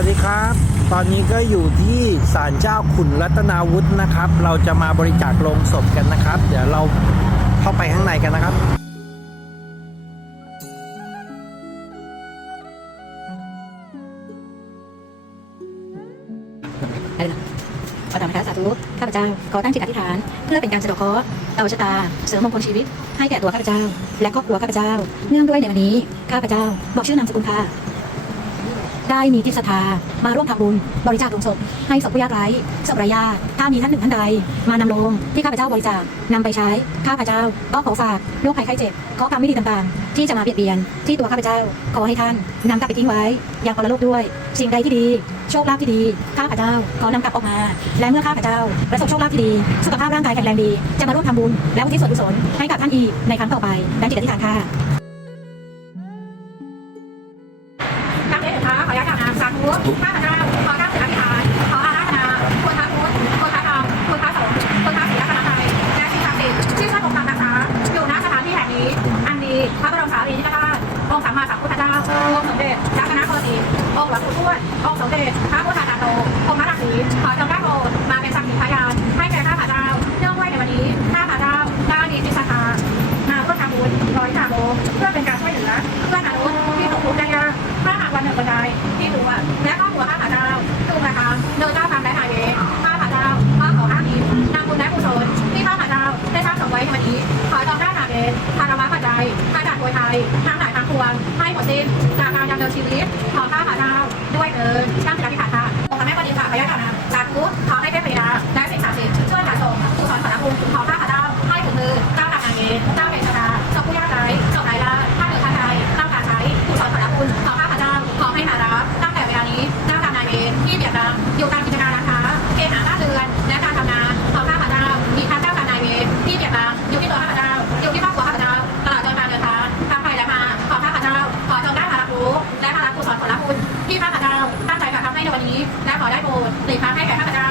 วัสดีครับ ตอนนี้ก็อยู่ที่ศาลเจ้าขุนรัตนาวุฒินะครับ เราจะมาบริจาคโลงศพกันนะครับ เดี๋ยวเราเข้าไปข้างในกันนะครับอะไระขอตามนะคะสาธุข้าพเจ้าขอตั้งจิตอธิษฐาน เพื่อเป็นการสะดอกเคราะห์ต่อชะตา เสริมมงคลชีวิต ให้แก่ตัวข้าพเจ้า และครอบครัวข้าพเจ้า เนื่องด้วยในวันนี้ ข้าพเจ้า บอกชื่อนามสกุลค่ะ ได้มีจิตศรัทธามาร่วมทำบุญบริจาคลงศพให้ศพผู้ยากไร้ศพไร้ญาติถ้ามีท่านหนึ่งท่านใด มานำโลงที่ข้าพเจ้าบริจาคนำไปใช้ข้าพเจ้าก็ขอฝากโรคภัยไข้เจ็บข้อกรรมไม่ดีต่างๆ ที่จะมาเบียดเบียน ที่ตัวข้าพเจ้าขอให้ท่านนำกลับไปทิ้งไว้ อยังปรโลกด้วย สิ่งใดที่ดีโชคลาภที่ดีข้าพเจ้าขอนำกลับออกมา และเมื่อข้าพเจ้าประสบโชคลาภที่ดีสุขภาพร่างกายแข็งแรงดีจะมาร่วมทำบุญและอุทิศส่วนกุศลให้กับท่านอีกในครั้งต่อไปดังจิตอธิษฐานค่ะามสาธุข้าพเจ้าขอตั้งจิตอธิษฐานขออาราธนาคุณพระพุทธคุณพระธรรมคุณพระสงฆ์คุณพระศรีรัตนตรัยและสิ่งศักดิ์สิทธิ์ที่ช่วยปกปักรักษาอยู่ณสถานที่แห่งนี้ อันดีพระบรมสารีริกธาตุองค์สัมมาสัมพุทธเจ้าองค์สมเด็จพระคณะโคสิองค์หลวงปู่ทวดองค์สมเด็จพระพุทธาจารย์โตองค์พระราศีขอจงได้โปรดมาเป็นสักขีพยานให้แก่ข้าพเจ้าเนื่องด้วยในวันนี้ข้าพเจ้าได้มีจิตศรัทธามาเพื่อทำบุญร้อยจ่าโมเพื่อเป็นการช่วยเหลือเพื่อนมนุที่ตกทุกข์ได้ยากถ้าหากวันหนึ่งวันใดที่ตัวและ ทยทั้งหลายทั้งปวงให้หมดสิ้นจากการดำเนินชีวิตขอข้าพเจ้าด้วยเถิดตั้ง ที่ข้าพเจ้าตั้งใจกระทำให้ในวันนี้ และขอได้โปรดหลีกทางให้แก่ข้าพเจ้า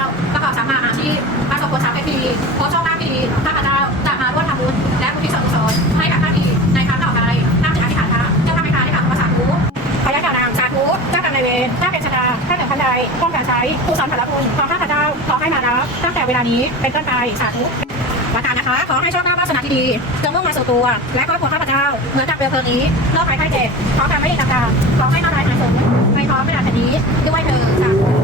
ช้ป้องการใช้ผู้สอนถารพลขอข้าพเจ้าขอให้มารับตั้งแต่เวลานี้เป็นต้นไปสาธุประการนะคะ ขอให้โหน้าภวาสนาที่ดีจงมุ่งมาสู่ตัว และครอบครัวข้าพเจ้าเหมือนกับเปลวเพลนี้โรคภัยไข้เจ็บขอการไม่ดีต่างๆขอให้นารายหายสมในท้องเวลาเนานนี้ด้วยเธอสาธุ